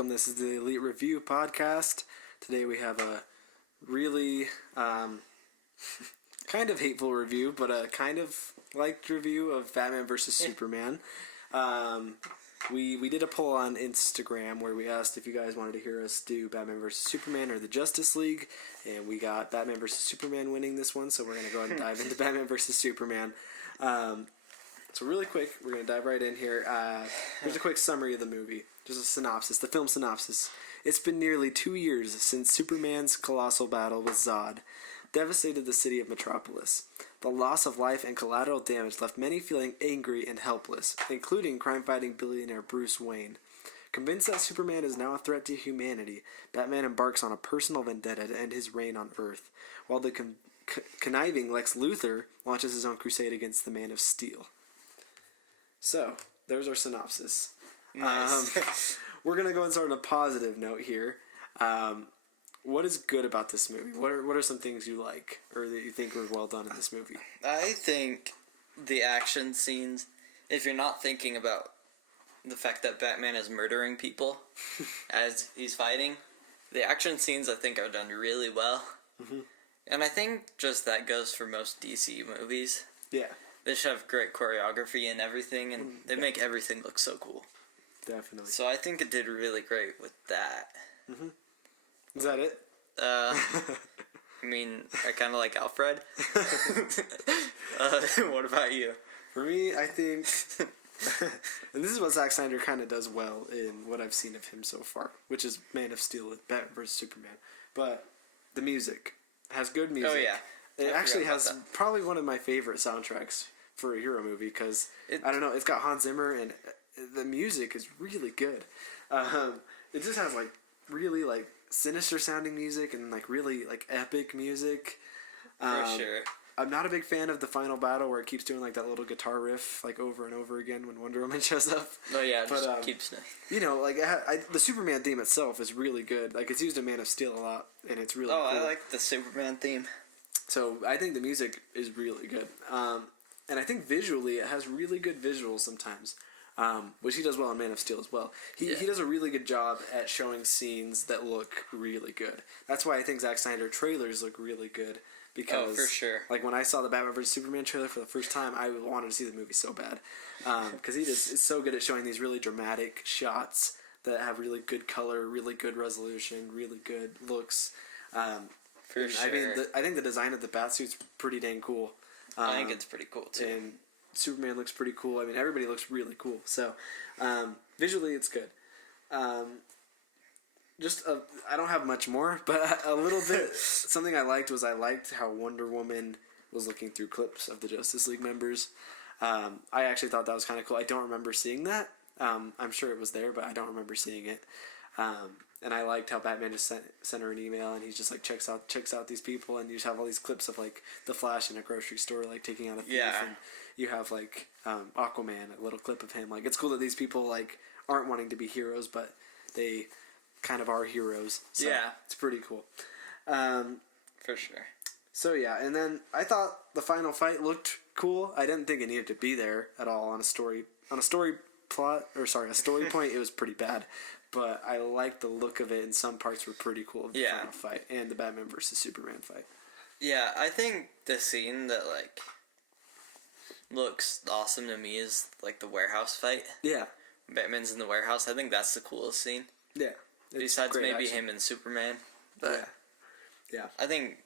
welcome. This is the Elite Review podcast. Today we have a really kind of hateful review, but a kind of liked review of Batman vs. Superman. We did a poll on Instagram where we asked if you guys wanted to hear us do Batman vs. Superman or the Justice League, and we got Batman vs. Superman winning this one, so we're going to go ahead and dive into Batman vs. Superman. So really quick, we're going to dive right in here. Here's a quick summary of the movie. Just a synopsis, the film synopsis. It's been nearly 2 years since Superman's colossal battle with Zod devastated the city of Metropolis. The loss of life and collateral damage left many feeling angry and helpless, including crime-fighting billionaire Bruce Wayne. Convinced that Superman is now a threat to humanity, Batman embarks on a personal vendetta to end his reign on Earth, while the conniving Lex Luthor launches his own crusade against the Man of Steel. So, there's our synopsis. Nice. We're going to go and start on a positive note here. What is good about this movie? What are some things you like, or that you think were well done in this movie? I think the action scenes, if you're not thinking about the fact that Batman is murdering people as he's fighting, the action scenes I think are done really well. Mm-hmm. And I think just that goes for most DC movies. Yeah. They just have great choreography and everything, and they make everything look so cool. Definitely. So I think it did really great with that. Mm-hmm. Is that it? I mean, I kind of like Alfred. What about you? For me, I think, and this is what Zack Snyder kind of does well in what I've seen of him so far, which is Man of Steel with Batman vs. Superman. But the music has good music. Oh, yeah. It actually has probably one of my favorite soundtracks for a hero movie because, I don't know, it's got Hans Zimmer and the music is really good. It just has like really like sinister sounding music and like really like epic music. For sure. I'm not a big fan of the final battle where it keeps doing like that little guitar riff like over and over again when Wonder Woman shows up. Oh yeah, it just keeps. You know, like the Superman theme itself is really good. Like it's used in Man of Steel a lot, and it's really. Oh, cool. I like the Superman theme. So I think the music is really good, and I think visually it has really good visuals sometimes, which he does well in Man of Steel as well. He does a really good job at showing scenes that look really good. That's why I think Zack Snyder trailers look really good. Because, for sure. Like, when I saw the Batman vs. Superman trailer for the first time, I wanted to see the movie so bad. Because he just is so good at showing these really dramatic shots that have really good color, really good resolution, really good looks. For sure. I mean, I think the design of the Batsuit's pretty dang cool. I think it's pretty cool, too. And Superman looks pretty cool. I mean, everybody looks really cool. So, visually, it's good. I don't have much more, but a little bit. Something I liked was how Wonder Woman was looking through clips of the Justice League members. I actually thought that was kind of cool. I don't remember seeing that. I'm sure it was there, but I don't remember seeing it. And I liked how Batman just sent her an email, and he just like checks out these people, and you just have all these clips of like the Flash in a grocery store, like taking out a thief, and you have like Aquaman, a little clip of him. Like it's cool that these people like aren't wanting to be heroes, but they kind of are heroes. So yeah, it's pretty cool. For sure. So yeah, and then I thought the final fight looked cool. I didn't think it needed to be there at all on a story point. It was pretty bad, but I liked the look of it, and some parts were pretty cool of the final fight and the Batman vs. Superman fight. Yeah, I think the scene that like looks awesome to me is like the warehouse fight. Yeah, Batman's in the warehouse. I think that's the coolest scene. Yeah. Besides maybe him and Superman. But yeah. I think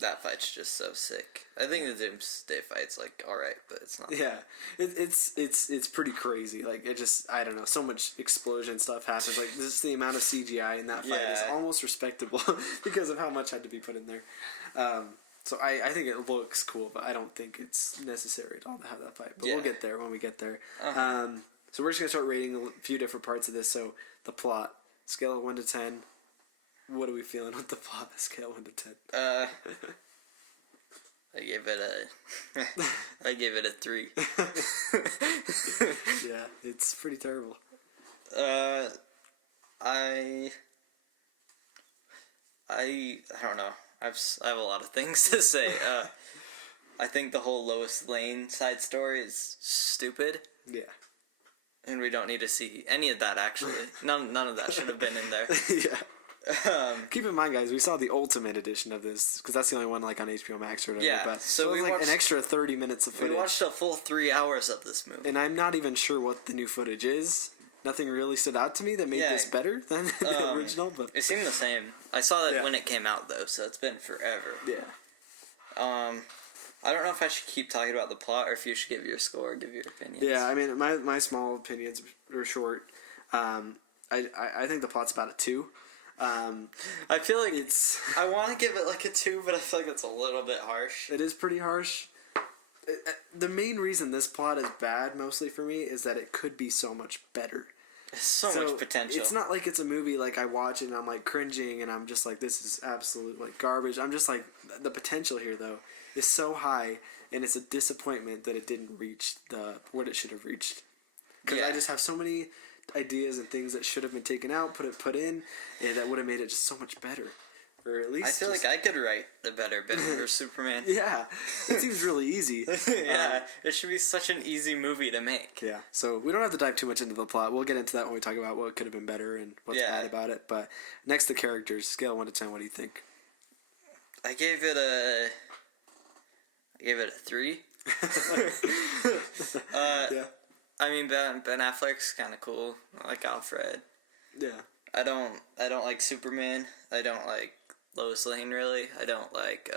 that fight's just so sick. I think the Doomsday fight's like alright, but it's not. Yeah. It's pretty crazy. Like it just, I don't know, so much explosion stuff happens. Like this the amount of CGI in that fight is almost respectable because of how much had to be put in there. So I think it looks cool, but I don't think it's necessary at all to have that fight. But we'll get there when we get there. Uh-huh. So we're just going to start rating a few different parts of this. So the plot. Scale of 1 to 10. What are we feeling with the plot? Scale 1 to 10. I gave it a 3. Yeah, it's pretty terrible. I don't know. I have a lot of things to say. I think the whole Lois Lane side story is stupid. Yeah. And we don't need to see any of that, actually. None of that should have been in there. Yeah. Keep in mind, guys, we saw the ultimate edition of this because that's the only one like on HBO Max or whatever. Yeah, but so it was we like watched- an extra 30 minutes of footage. We watched a full 3 hours of this movie. And I'm not even sure what the new footage is. Nothing really stood out to me that made this better than the original. But it seemed the same. I saw that when it came out, though, so it's been forever. Yeah. I don't know if I should keep talking about the plot or if you should give your score, give your opinions. Yeah, I mean, my small opinions are short. I think the plot's about a 2. I feel like I want to give it like a 2, but I feel like it's a little bit harsh. It is pretty harsh. The main reason this plot is bad, mostly for me, is that it could be so much better. There's so much potential. It's not like it's a movie like I watch it and I'm like cringing and I'm just like, this is absolute like garbage. I'm just like, the potential here though is so high, and it's a disappointment that it didn't reach what it should have reached. Because I just have so many ideas and things that should have been taken out, put in, and that would have made it just so much better. Or at least I feel like I could write a better Batman vs Superman. Yeah, it seems really easy. Yeah, it should be such an easy movie to make. Yeah, so we don't have to dive too much into the plot. We'll get into that when we talk about what could have been better and what's bad about it. But next, the characters. Scale 1 to 10. What do you think? I gave it a 3. Yeah. I mean, Ben Affleck's kind of cool. I like Alfred. Yeah. I don't like Superman. I don't like Lois Lane, really. I don't like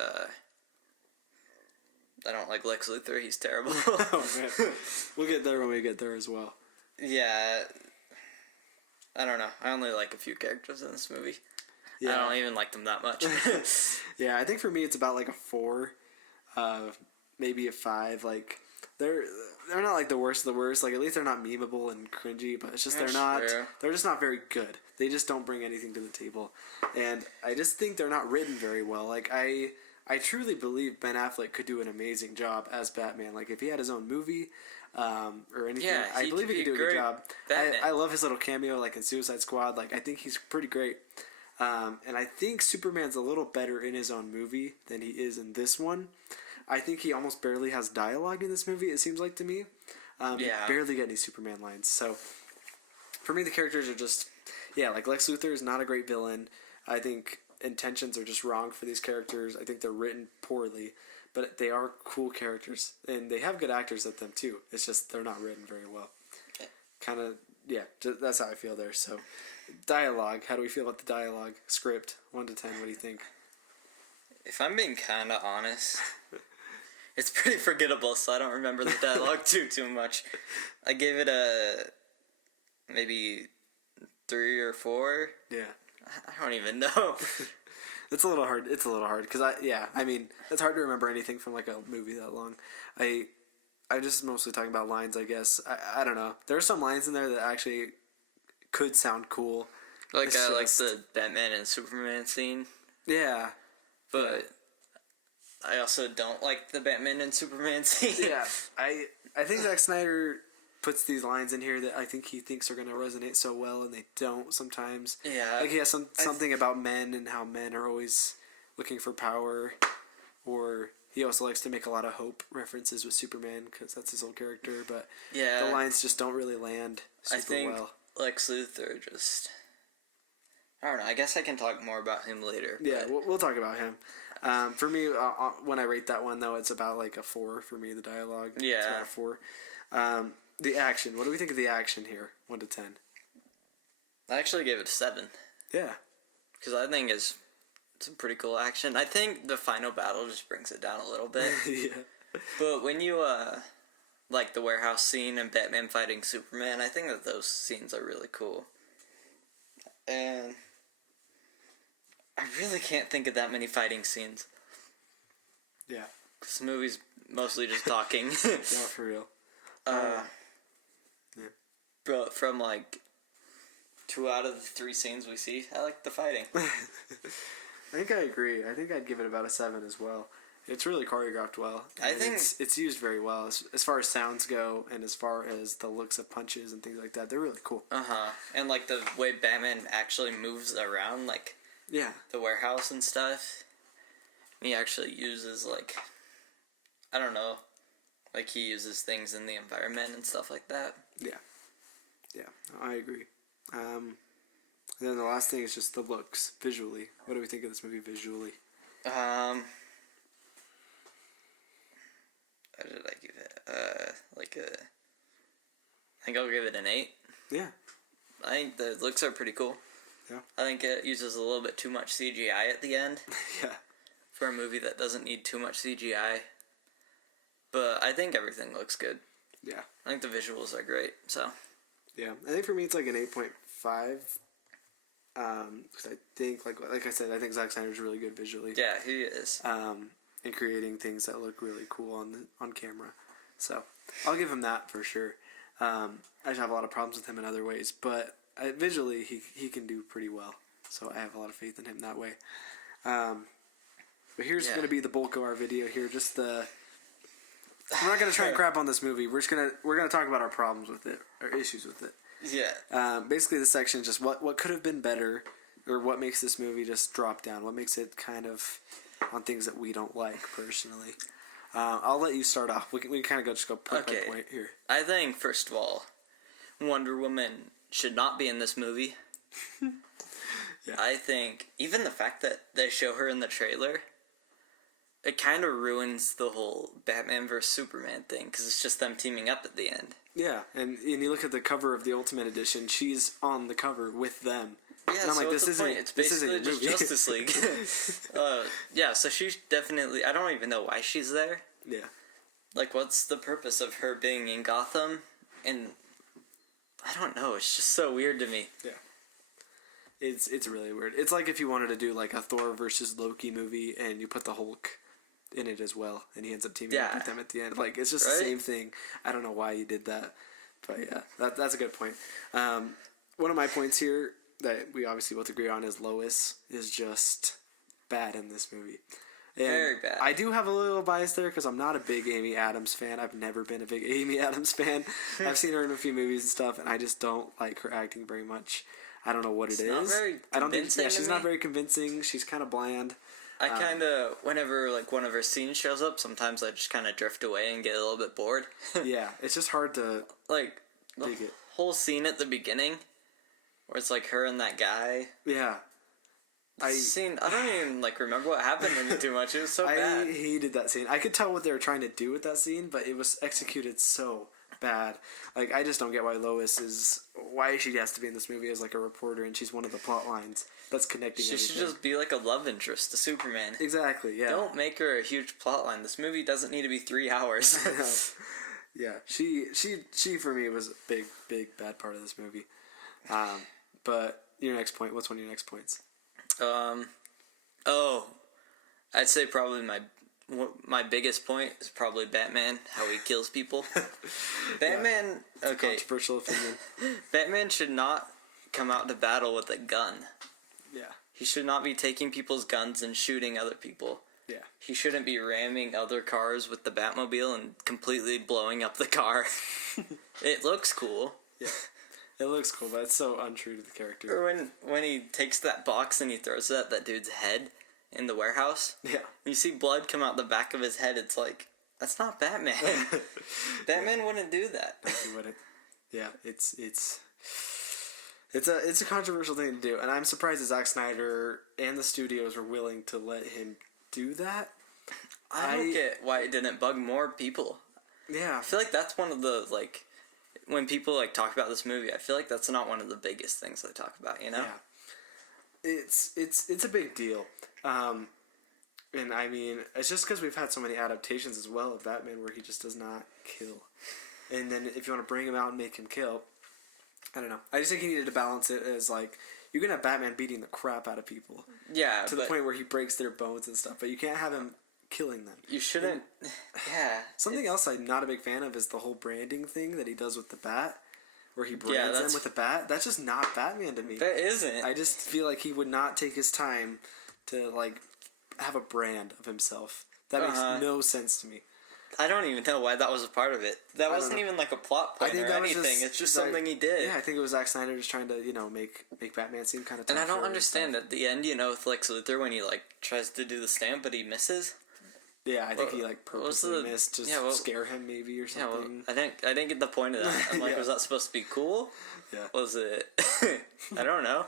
Lex Luthor. He's terrible. Oh, man. We'll get there when we get there as well. Yeah. I don't know. I only like a few characters in this movie. Yeah. I don't even like them that much. Yeah, I think for me it's about like a 4, maybe a 5. Like they're not like the worst of the worst. Like at least they're not memeable and cringy, but it's just they're just not very good. They just don't bring anything to the table, and I just think they're not written very well. Like I truly believe Ben Affleck could do an amazing job as Batman. Like if he had his own movie. Or anything. Yeah, I believe he could do a good job. Batman. I love his little cameo, like in Suicide Squad. Like I think he's pretty great. And I think Superman's a little better in his own movie than he is in this one. I think he almost barely has dialogue in this movie, it seems like to me. Barely get any Superman lines. So, for me, the characters are just... Yeah, like Lex Luthor is not a great villain. I think intentions are just wrong for these characters. I think they're written poorly. But they are cool characters. And they have good actors at them, too. It's just they're not written very well. Kind of... Yeah, that's how I feel there. So, dialogue. How do we feel about the dialogue? Script. 1 to 10. What do you think? If I'm being kind of honest, it's pretty forgettable, so I don't remember the dialogue too much. I gave it a maybe 3 or 4. Yeah. I don't even know. It's a little hard. It's a little hard because I mean, it's hard to remember anything from like a movie that long. I'm just mostly talking about lines, I guess. I don't know. There are some lines in there that actually could sound cool. Like the Batman and Superman scene. Yeah. But I also don't like the Batman and Superman scene. Yeah. I think Zack Snyder puts these lines in here that I think he thinks are going to resonate so well, and they don't sometimes. Yeah. Like he has something about men and how men are always looking for power, or he also likes to make a lot of hope references with Superman because that's his old character, but the lines just don't really land super well. Lex Luthor just... I don't know. I guess I can talk more about him later. Yeah, we'll talk about him. For me, when I rate that one, though, it's about like a 4 for me, the dialogue. Yeah. It's about a 4. The action. What do we think of the action here? 1 to 10. I actually gave it a 7. Yeah. Because I think it's some pretty cool action. I think the final battle just brings it down a little bit. Yeah. But when you, like the warehouse scene and Batman fighting Superman, I think that those scenes are really cool. And I really can't think of that many fighting scenes. Yeah. This movie's mostly just talking. Yeah, for real. Yeah. But from like 2 out of the 3 scenes we see, I like the fighting. I think I agree. I think I'd give it about a 7 as well. It's really choreographed well. I think it's used very well as far as sounds go, and as far as the looks of punches and things like that. They're really cool. And like the way Batman actually moves around, like the warehouse and stuff. He actually uses like, I don't know, like he uses things in the environment and stuff like that. Yeah. Yeah, I agree. And then the last thing is just the looks visually. What do we think of this movie visually? What did I give it? I think I'll give it an 8. Yeah. I think the looks are pretty cool. Yeah. I think it uses a little bit too much CGI at the end. Yeah. For a movie that doesn't need too much CGI. But I think everything looks good. Yeah. I think the visuals are great, so. Yeah. I think for me it's like an 8.5. Because I think, like I said, I think Zack Snyder's really good visually. Yeah, he is. And creating things that look really cool on camera. So, I'll give him that for sure. I just have a lot of problems with him in other ways, but visually he can do pretty well. So I have a lot of faith in him that way. But here's going to be the bulk of our video here. Just we're not going to try and crap on this movie. We're going to talk about our problems with it, or issues with it. Yeah. Basically, this section is just what could have been better, or what makes this movie just drop down. What makes it kind of on things that we don't like personally. I'll let you start off. We can kind of go point by point here. I think, first of all, Wonder Woman should not be in this movie. Yeah. I think even the fact that they show her in the trailer, it kind of ruins the whole Batman vs. Superman thing, because it's just them teaming up at the end. Yeah, and you look at the cover of the Ultimate Edition, she's on the cover with them. Yeah, and I'm so like, what's the point? It's basically just Justice League. Yeah, so she's definitely... I don't even know why she's there. Yeah. Like, what's the purpose of her being in Gotham? And I don't know, it's just so weird to me. Yeah. It's really weird. It's like if you wanted to do like a Thor versus Loki movie and you put the Hulk in it as well, and he ends up teaming up with them at the end. Like, it's just the same thing. I don't know why you did that, but yeah, that's a good point. One of my points here that we obviously both agree on is Lois is just bad in this movie. And very bad. I do have a little bias there because I'm not a big Amy Adams fan. I've never been a big Amy Adams fan. I've seen her in a few movies and stuff, and I just don't like her acting very much. I don't know what it is. Not very I don't think. Yeah, convincing she's to not me. very convincing. She's kind of bland. I kind of, whenever like one of her scenes shows up, sometimes I just kind of drift away and get a little bit bored. Yeah, it's just hard to Like, the dig it. whole scene at the beginning, where it's like her and that guy. Yeah. I don't even like remember what happened in it too much. It was so bad. I hated that scene. I could tell what they were trying to do with that scene, but it was executed so bad. Like, I just don't get why she has to be in this movie as like a reporter, and she's one of the plot lines that's connecting. She should just be like a love interest to Superman. Exactly. Yeah. Don't make her a huge plot line. This movie doesn't need to be 3 hours. Yeah. She for me was a big bad part of this movie. But your next point. What's one of your next points? I'd say probably my biggest point is probably Batman, how he kills people. Batman, okay. Controversial opinion. Batman should not come out to battle with a gun. Yeah. He should not be taking people's guns and shooting other people. Yeah. He shouldn't be ramming other cars with the Batmobile and completely blowing up the car. It looks cool. Yeah. It looks cool, but it's so untrue to the character. Or when he takes that box and he throws it at that dude's head in the warehouse. Yeah. You see blood come out the back of his head. It's like, that's not Batman. Batman wouldn't do that. He wouldn't. Yeah, it's a controversial thing to do, and I'm surprised that Zack Snyder and the studios were willing to let him do that. I don't get why it didn't bug more people. Yeah. I feel like that's one of the, like, when people like talk about this movie, I feel like that's not one of the biggest things they talk about, you know? Yeah. It's a big deal. And I mean, it's just because we've had so many adaptations as well of Batman where he just does not kill. And then if you want to bring him out and make him kill, I don't know. I just think he needed to balance it as like, you can have Batman beating the crap out of people. Yeah, to the point where he breaks their bones and stuff, but you can't have him killing them. You shouldn't. Yeah. Something else I'm not a big fan of is the whole branding thing that he does with the bat, where he brands them with the bat. That's just not Batman to me. That isn't. I just feel like he would not take his time to like have a brand of himself. That makes no sense to me. I don't even know why that was a part of it. That wasn't even like a plot point or anything. It's just something he did. Yeah, I think it was Zack Snyder just trying to, make Batman seem kind of tough. And I don't understand at the end, with Lex Luthor when he like tries to do the stamp but he misses. Yeah, I think he like what was purposely missed to scare him maybe or Yeah, well, something. I didn't get the point of that. I'm like, Yeah. was that supposed to be cool? Yeah. Was it? I don't know.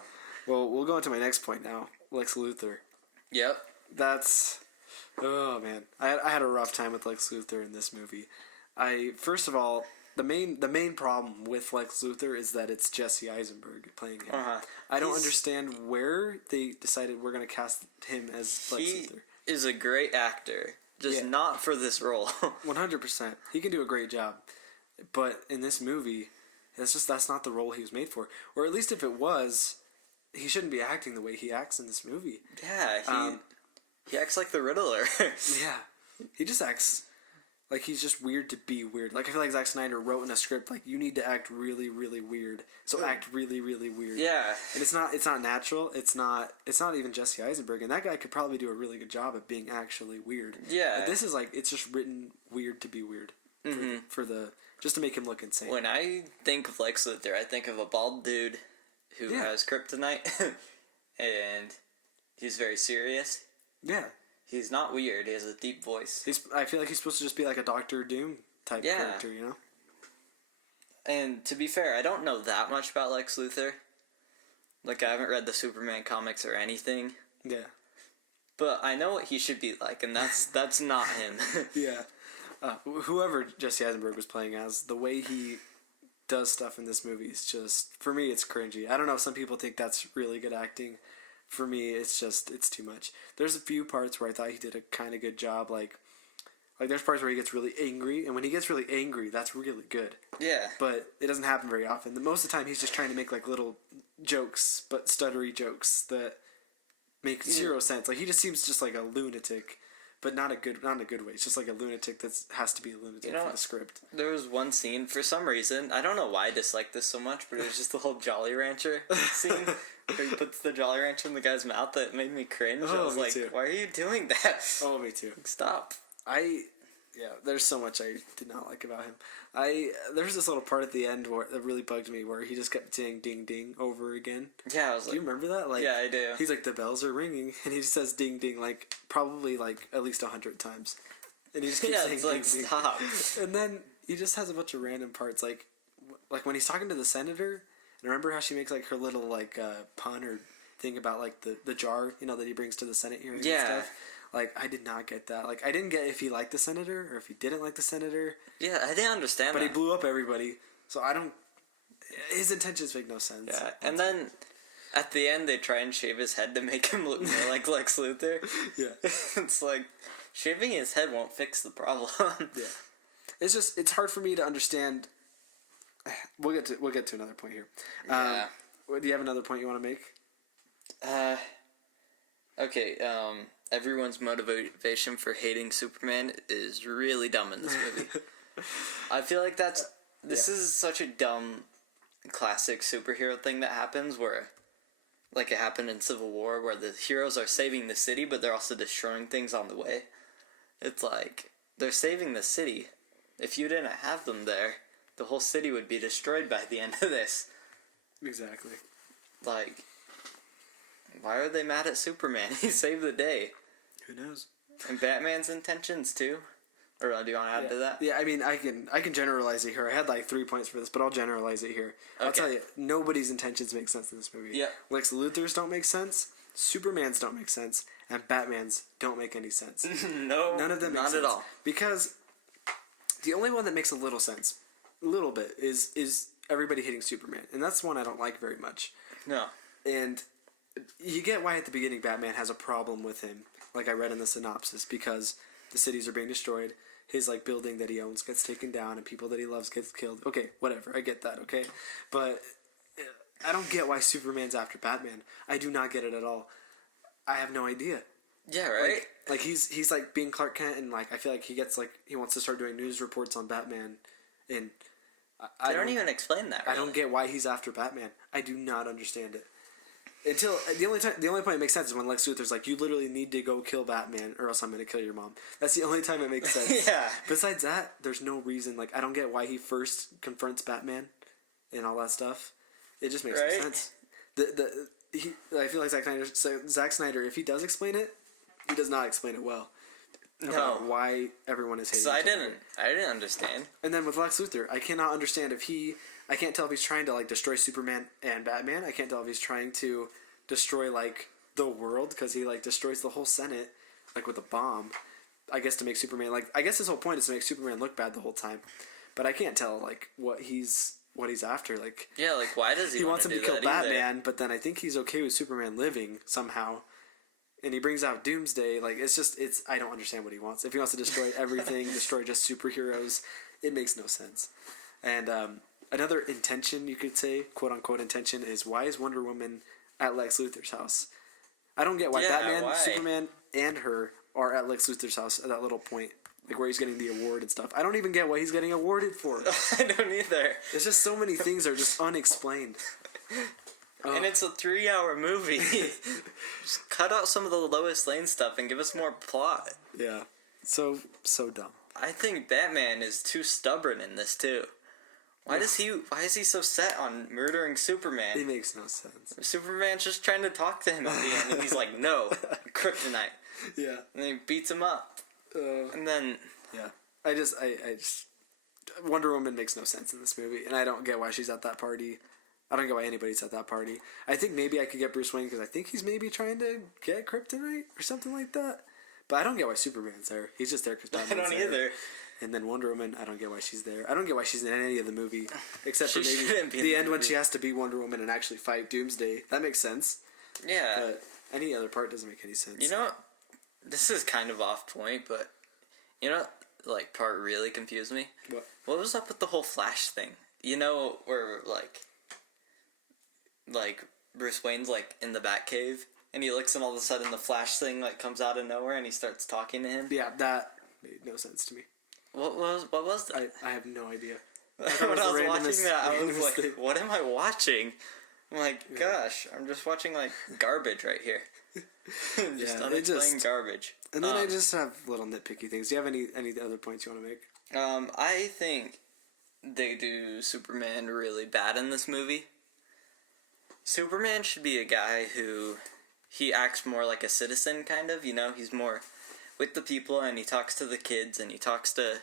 Well, we'll go into my next point now. Lex Luthor. Yep. That's... Oh, man. I had a rough time with Lex Luthor in this movie. First of all, the main problem with Lex Luthor is that it's Jesse Eisenberg playing him. Uh-huh. I don't understand where they decided we're going to cast him as Lex Luthor. He is a great actor, just not for this role. 100%. He can do a great job. But in this movie, that's not the role he was made for. Or at least if it was, he shouldn't be acting the way he acts in this movie. Yeah, he acts like the Riddler. Yeah. He just acts like he's just weird to be weird. Like, I feel like Zack Snyder wrote in a script, like, you need to act really, really weird. So act really, really weird. Yeah. And it's not natural. It's not even Jesse Eisenberg. And that guy could probably do a really good job at being actually weird. Yeah. But this is like, it's just written weird to be weird. Just to make him look insane. When I think of Lex Luthor, I think of a bald dude who has kryptonite. And he's very serious. Yeah. He's not weird. He has a deep voice. I feel like he's supposed to just be like a Doctor Doom type character, you know? And to be fair, I don't know that much about Lex Luthor. Like, I haven't read the Superman comics or anything. Yeah. But I know what he should be like, and that's not him. Yeah. Whoever Jesse Eisenberg was playing as, the way he does stuff in this movie is just, for me, it's cringy. I don't know if some people think that's really good acting. For me, it's too much. There's a few parts where I thought he did a kind of good job, like there's parts where he gets really angry, and when he gets really angry, that's really good. Yeah. But it doesn't happen very often. Most of the time, he's just trying to make, like, little jokes, but stuttery jokes that make zero sense. Like, he just seems just like a lunatic, but not in a good way. It's just like a lunatic that has to be a lunatic for the script. There was one scene, for some reason, I don't know why I disliked this so much, but it was just the whole Jolly Rancher scene, where he puts the Jolly Rancher in the guy's mouth. That made me cringe. I was like, why are you doing that? Oh, me too. Stop. There's so much I did not like about him. There's this little part at the end that really bugged me, where he just kept saying "ding ding" over again. Yeah, I was do you remember that? Like, yeah, I do. He's like, the bells are ringing, and he just says "ding ding" like probably like at least 100 times, and he just keeps saying it's like, "ding stop." ding." And then he just has a bunch of random parts, like when he's talking to the senator. And remember how she makes like her little like pun or thing about like the jar, that he brings to the Senate hearing and stuff. Like, I did not get that. Like, I didn't get if he liked the senator or if he didn't like the senator. Yeah, I didn't understand but that. But he blew up everybody. So I don't... His intentions make no sense. Yeah, and then at the end they try and shave his head to make him look more like Lex Luthor. Yeah. It's like, shaving his head won't fix the problem. Yeah. It's hard for me to understand... We'll get to another point here. Yeah. Do you have another point you want to make? Okay, everyone's motivation for hating Superman is really dumb in this movie. I feel like this is such a dumb classic superhero thing that happens, where, like it happened in Civil War, where the heroes are saving the city, but they're also destroying things on the way. It's like, they're saving the city. If you didn't have them there, the whole city would be destroyed by the end of this. Exactly. Like, why are they mad at Superman? He saved the day. Who knows? And Batman's intentions too. Or do you want to add to that? Yeah, I mean, I can generalize it here. I had like 3 points for this, but I'll generalize it here. Okay. I'll tell you, nobody's intentions make sense in this movie. Yeah. Lex Luthor's don't make sense, Superman's don't make sense, and Batman's don't make any sense. No, none of them make not sense. at all. Because the only one that makes a little sense, a little bit, is everybody hating Superman, and that's one I don't like very much. No. And you get why at the beginning Batman has a problem with him, like I read in the synopsis, because the cities are being destroyed, his like building that he owns gets taken down, and people that he loves gets killed. Okay, whatever, I get that, okay? But I don't get why Superman's after Batman. I do not get it at all. I have no idea. Yeah, right? Like he's like being Clark Kent, and like I feel like he wants to start doing news reports on Batman, and I don't even explain that. Really. I don't get why he's after Batman. I do not understand it. Until the only point it makes sense is when Lex Luthor's like, you literally need to go kill Batman, or else I'm going to kill your mom. That's the only time it makes sense. Yeah. Besides that, there's no reason. Like, I don't get why he first confronts Batman and all that stuff. It just makes no sense. I feel like Zack Snyder, if he does explain it, he does not explain it well. about No. why everyone is hating So I each other. didn't understand. And then with Lex Luthor, I cannot understand I can't tell if he's trying to like destroy Superman and Batman. I can't tell if he's trying to destroy like the world because he like destroys the whole Senate like with a bomb. I guess to make Superman like I guess his whole point is to make Superman look bad the whole time. But I can't tell like what he's after. Like Yeah, like why does he? he wants him to do kill that Batman, but then I think he's okay with Superman living somehow. And he brings out Doomsday. Like it's I don't understand what he wants. If he wants to destroy everything, destroy just superheroes, it makes no sense. And another intention you could say, quote unquote intention, is why is Wonder Woman at Lex Luthor's house? I don't get why Yeah, Batman, why? Superman, and her are at Lex Luthor's house at that little point, like where he's getting the award and stuff. I don't even get what he's getting awarded for. I don't either. There's just so many things that are just unexplained. And it's a 3-hour movie. Just cut out some of the Lois Lane stuff and give us more plot. Yeah, so dumb. I think Batman is too stubborn in this too. Why is he so set on murdering Superman? It makes no sense. Superman's just trying to talk to him at the end, and he's like, "No, kryptonite." Yeah. And then he beats him up. And then Yeah. I just Wonder Woman makes no sense in this movie, and I don't get why she's at that party. I don't get why anybody's at that party. I think maybe I could get Bruce Wayne because I think he's maybe trying to get kryptonite or something like that. But I don't get why Superman's there. He's just there because I Batman's don't there. either. And then Wonder Woman, I don't get why she's there. I don't get why she's in any of the movie, except for She shouldn't be maybe in the the end when movie. she has to be Wonder Woman and actually fight Doomsday. That makes sense. Yeah. But any other part doesn't make any sense. You know what? This is kind of off point, but you know, like part really confused me. What was up with the whole Flash thing? You know, where like Bruce Wayne's like in the Batcave, and he looks, and all of a sudden the Flash thing like comes out of nowhere, and he starts talking to him. Yeah, that made no sense to me. What was that? I have no idea. When was I the was watching randomest- that, I was randomest like, thing. "What am I watching?" I'm like, "Gosh, I'm just watching like garbage right here." Just Yeah, unexplained garbage. And then I just have little nitpicky things. Do you have any other points you want to make? I think they do Superman really bad in this movie. Superman should be a guy who he acts more like a citizen, kind of. You know, he's more with the people, and he talks to the kids, and he talks to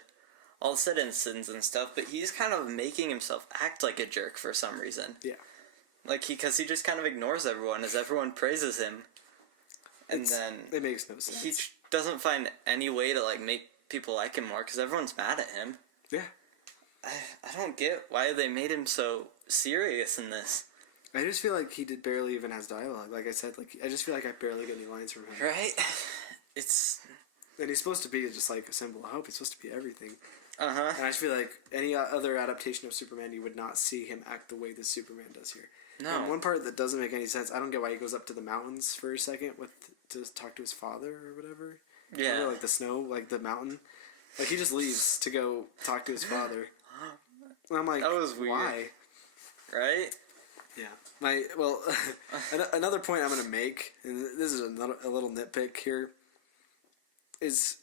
all the citizens and stuff. But he's kind of making himself act like a jerk for some reason. Yeah. Like because he just kind of ignores everyone as everyone praises him, and then It makes no sense. he doesn't find any way to like make people like him more because everyone's mad at him. Yeah. I don't get why they made him so serious in this. I just feel like he barely even has dialogue. Like I said, like I just feel like I barely get any lines from him. Right? It's... And he's supposed to be just like a symbol of hope. He's supposed to be everything. Uh-huh. And I just feel like any other adaptation of Superman, you would not see him act the way this Superman does here. No. And one part that doesn't make any sense, I don't get why he goes up to the mountains for a second to talk to his father or whatever. Yeah. Remember, like the snow, like the mountain. Like he just leaves to go talk to his father. And I'm like, That was weird. Why? Right? Yeah. Another point I'm going to make, and this is a little nitpick here, is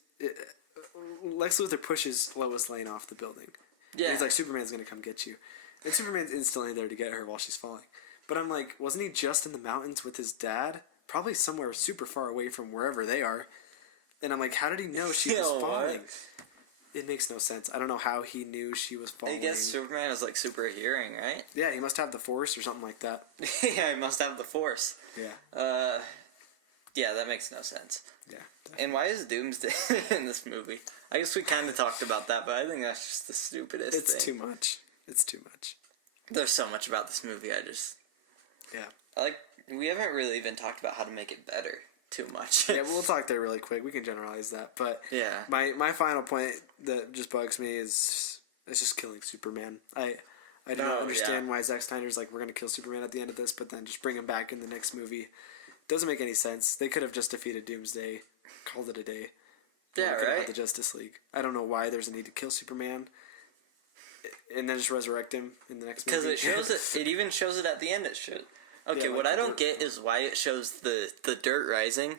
Lex Luthor pushes Lois Lane off the building. Yeah. And he's like, Superman's going to come get you. And Superman's instantly there to get her while she's falling. But I'm like, wasn't he just in the mountains with his dad? Probably somewhere super far away from wherever they are. And I'm like, how did he know she was falling? What? It makes no sense. I don't know how he knew she was falling. I guess Superman is like super hearing, right? Yeah, he must have the Force or something like that. Yeah, he must have the Force. Yeah. Yeah, that makes no sense. Yeah. And why is Doomsday in this movie? I guess we kind of talked about that, but I think that's just the stupidest thing. It's too much. It's too much. There's so much about this movie, Yeah. we haven't really even talked about how to make it better too much. Yeah, we'll talk there really quick. We can generalize that. But Yeah. my final point that just bugs me is it's just killing Superman. I do not Oh, understand yeah. why Zack Snyder's like, we're going to kill Superman at the end of this, but then just bring him back in the next movie. Doesn't make any sense. They could have just defeated Doomsday, called it a day. Yeah, Could have had right? the Justice League. I don't know why there's a need to kill Superman and then just resurrect him in the next movie. Because it shows it. It even shows it at the end. It shows. Okay, Yeah, like what I the don't dirt. get is why it shows the dirt rising.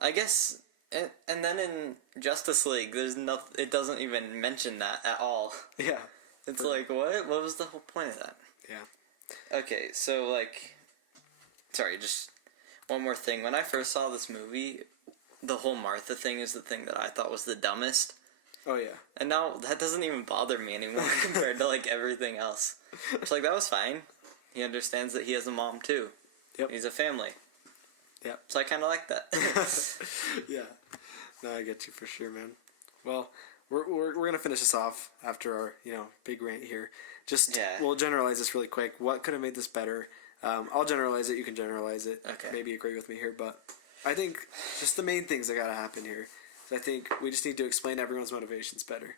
I guess, and then in Justice League, there's nothing. It doesn't even mention that at all. Yeah. It's like what? What was the whole point of that? Yeah. Okay, so like, sorry, just one more thing. When I first saw this movie, the whole Martha thing is the thing that I thought was the dumbest. Oh yeah. And now that doesn't even bother me anymore compared to like everything else. It's like that was fine. He understands that he has a mom too. Yep. He's a family. Yep. So I kind of like that. Yeah. No, I get you for sure, man. Well, we're gonna finish this off after our big rant here. Just we'll generalize this really quick. What could have made this better? I'll generalize it. You can generalize it. Okay. Maybe agree with me here, but I think just the main things that gotta happen here. I think we just need to explain everyone's motivations better.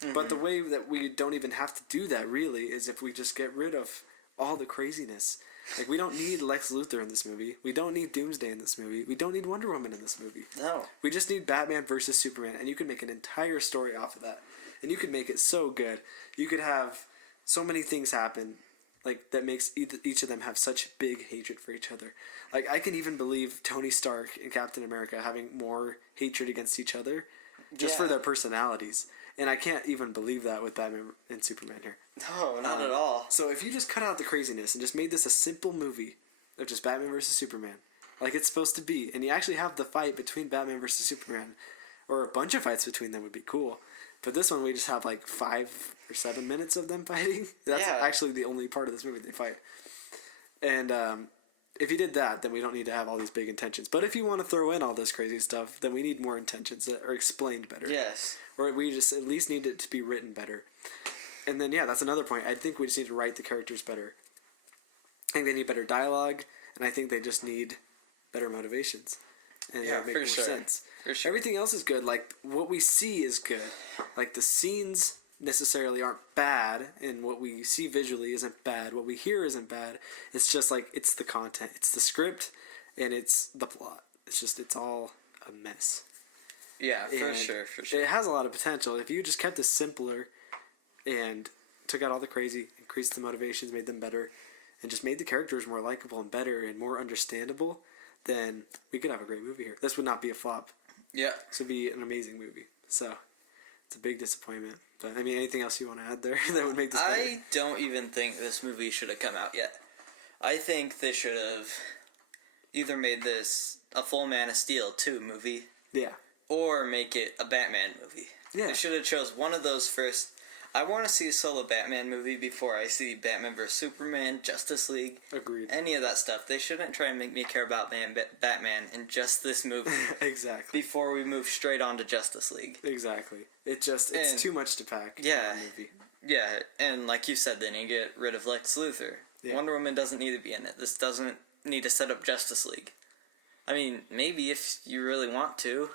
Mm-hmm. But the way that we don't even have to do that really is if we just get rid of all the craziness. Like, we don't need Lex Luthor in this movie. We don't need Doomsday in this movie. We don't need Wonder Woman in this movie. No. We just need Batman versus Superman, and you can make an entire story off of that. And you could make it so good. You could have so many things happen, like, that makes each of them have such big hatred for each other. Like, I can even believe Tony Stark and Captain America having more hatred against each other just for their personalities. And I can't even believe that with Batman and Superman here. No, not at all. So if you just cut out the craziness and just made this a simple movie of just Batman versus Superman, like it's supposed to be, and you actually have the fight between Batman versus Superman, or a bunch of fights between them would be cool. But this one, we just have like 5 or 7 minutes of them fighting. That's actually the only part of this movie they fight. And if you did that, then we don't need to have all these big intentions. But if you want to throw in all this crazy stuff, then we need more intentions that are explained better. Yes. Or we just at least need it to be written better. And then, that's another point. I think we just need to write the characters better. I think they need better dialogue, and I think they just need better motivations. And that would make more sense. For sure. Everything else is good. Like, what we see is good. Like, the scenes necessarily aren't bad, and what we see visually isn't bad. What we hear isn't bad. It's just, like, it's the content. It's the script, and it's the plot. It's all a mess. Yeah, for sure. It has a lot of potential. If you just kept this simpler and took out all the crazy, increased the motivations, made them better, and just made the characters more likable and better and more understandable, then we could have a great movie here. This would not be a flop. Yeah. This would be an amazing movie. So, it's a big disappointment. But, I mean, anything else you want to add there that would make this better? I don't even think this movie should have come out yet. I think they should have either made this a full Man of Steel 2 movie. Yeah. Or make it a Batman movie. Yeah. They should have chose one of those first. I want to see a solo Batman movie before I see Batman vs. Superman, Justice League. Agreed. Any of that stuff. They shouldn't try and make me care about Batman in just this movie. Exactly. Before we move straight on to Justice League. Exactly. It's too much to pack. Yeah. In a movie. Yeah, and like you said, then you get rid of Lex Luthor. Yeah. Wonder Woman doesn't need to be in it. This doesn't need to set up Justice League. I mean, maybe if you really want to.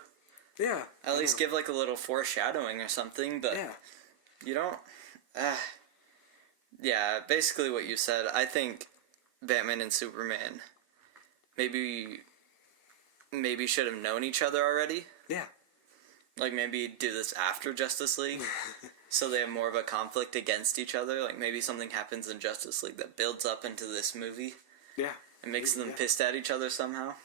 Yeah. At least give like a little foreshadowing or something, but you don't. Yeah, basically what you said. I think Batman and Superman maybe should have known each other already. Yeah. Like maybe do this after Justice League, so they have more of a conflict against each other. Like maybe something happens in Justice League that builds up into this movie. Yeah. And makes them pissed at each other somehow.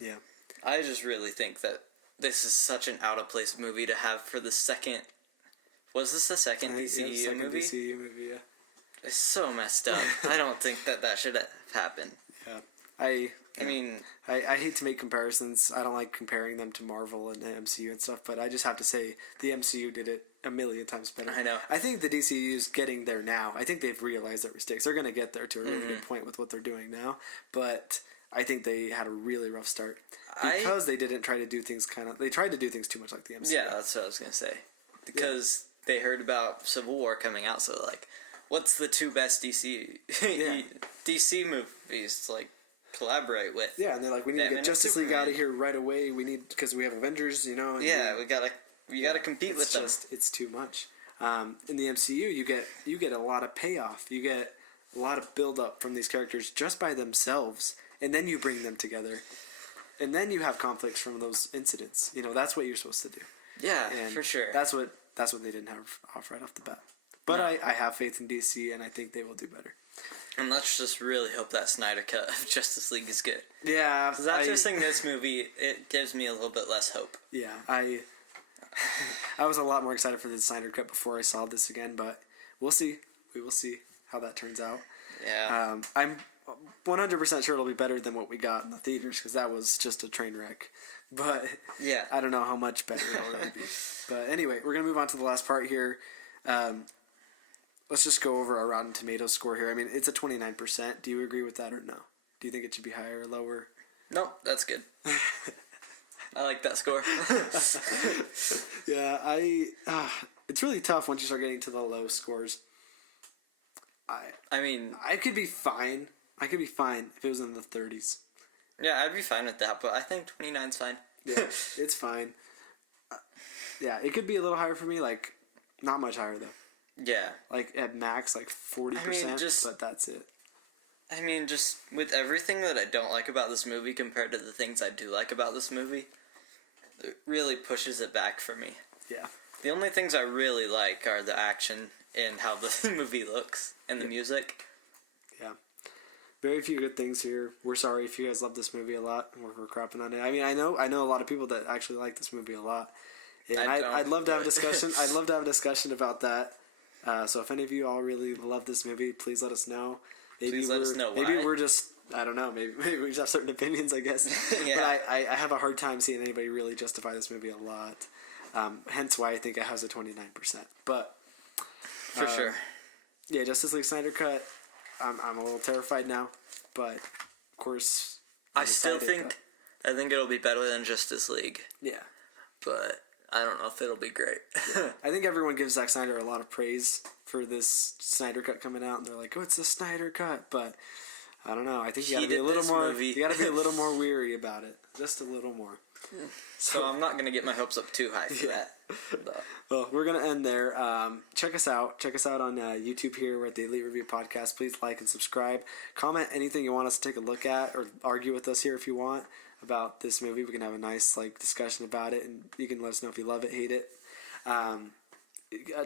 Yeah. I just really think that this is such an out-of-place movie to have for the second... Was this the second DCEU movie? DCEU movie, yeah. It's so messed up. I don't think that should have happened. Yeah. I mean... I hate to make comparisons. I don't like comparing them to Marvel and the MCU and stuff, but I just have to say the MCU did it a million times better. I know. I think the DCEU is getting there now. I think they've realized their mistakes. They're going to get there to a really good point with what they're doing now, but... I think they had a really rough start because they didn't try to do things they tried to do things too much like the MCU. Yeah, that's what I was going to say. Because they heard about Civil War coming out, so like, what's the 2 best DC movies to like collaborate with? Yeah, and they're like, we need to get Justice League out of here right away. We need, because we have Avengers, And we gotta compete with them. It's too much. In the MCU, you get a lot of payoff. You get a lot of build up from these characters just by themselves. And then you bring them together. And then you have conflicts from those incidents. That's what you're supposed to do. Yeah, and for sure. That's what they didn't have off right off the bat. But no. I have faith in DC, and I think they will do better. And let's just really hope that Snyder cut of Justice League is good. Yeah. Because after seeing this movie, it gives me a little bit less hope. Yeah, I was a lot more excited for the Snyder cut before I saw this again, but we'll see. We will see how that turns out. Yeah. I'm 100% sure it'll be better than what we got in the theaters because that was just a train wreck. But Yeah. I don't know how much better it'll really be. But anyway, we're going to move on to the last part here. Let's just go over our Rotten Tomatoes score here. I mean, it's a 29%. Do you agree with that or no? Do you think it should be higher or lower? Nope, that's good. I like that score. Yeah, it's really tough once you start getting to the low scores. I mean, I could be fine. I could be fine if it was in the 30s. yeah, I'd be fine with that, but I think 29's fine. Yeah, it's fine. Yeah, it could be a little higher for me, like, not much higher, though. Yeah. Like, at max, like, 40%, but that's it. I mean, just with everything that I don't like about this movie compared to the things I do like about this movie, it really pushes it back for me. Yeah. The only things I really like are the action and how the movie looks and the music. Yeah. Very few good things here. We're sorry if you guys love this movie a lot and we're crapping on it. I mean, I know a lot of people that actually like this movie a lot. And I'd love to have a discussion. I'd love to have a discussion about that. So if any of you all really love this movie, please let us know. Maybe Please let us know why. Maybe we're just, I don't know, maybe we just have certain opinions, I guess. Yeah. But I have a hard time seeing anybody really justify this movie a lot. Hence why I think it has a 29%. But For sure. yeah, Justice League Snyder Cut, I'm a little terrified now. But, of course, I think it'll be better than Justice League. Yeah. But I don't know if it'll be great. I think everyone gives Zack Snyder a lot of praise for this Snyder Cut coming out, and they're like, "Oh, it's the Snyder Cut," but I don't know. I think you gotta be a little more. You gotta be a little more weary about it, just a little more. So I'm not gonna get my hopes up too high for that. But. Well, we're gonna end there. Check us out. Check us out on YouTube here. We're at the Elite Review Podcast. Please like and subscribe. Comment anything you want us to take a look at, or argue with us here if you want about this movie. We can have a nice discussion about it, and you can let us know if you love it, hate it.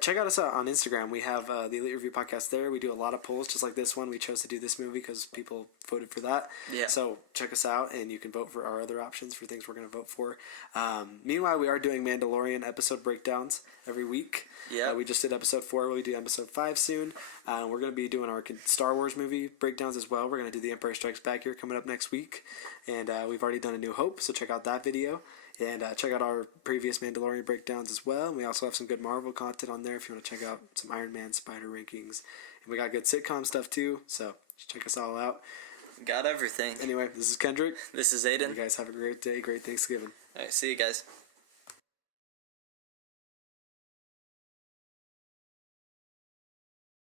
Check out us out on Instagram. We have the Elite Review Podcast there. We do a lot of polls, just like this one. We chose to do this movie because people voted for that. Yeah. So check us out, and you can vote for our other options for things we're going to vote for. Meanwhile, we are doing Mandalorian episode breakdowns every week. Yeah. We just did episode 4. We'll do episode 5 soon. We're going to be doing our Star Wars movie breakdowns as well. We're going to do The Empire Strikes Back here coming up next week. And we've already done A New Hope, so check out that video. And check out our previous Mandalorian breakdowns as well. And we also have some good Marvel content on there if you want to check out some Iron Man Spider rankings. And we got good sitcom stuff too, so just check us all out. Got everything. Anyway, this is Kendrick. This is Aiden. You guys have a great day, great Thanksgiving. All right, see you guys.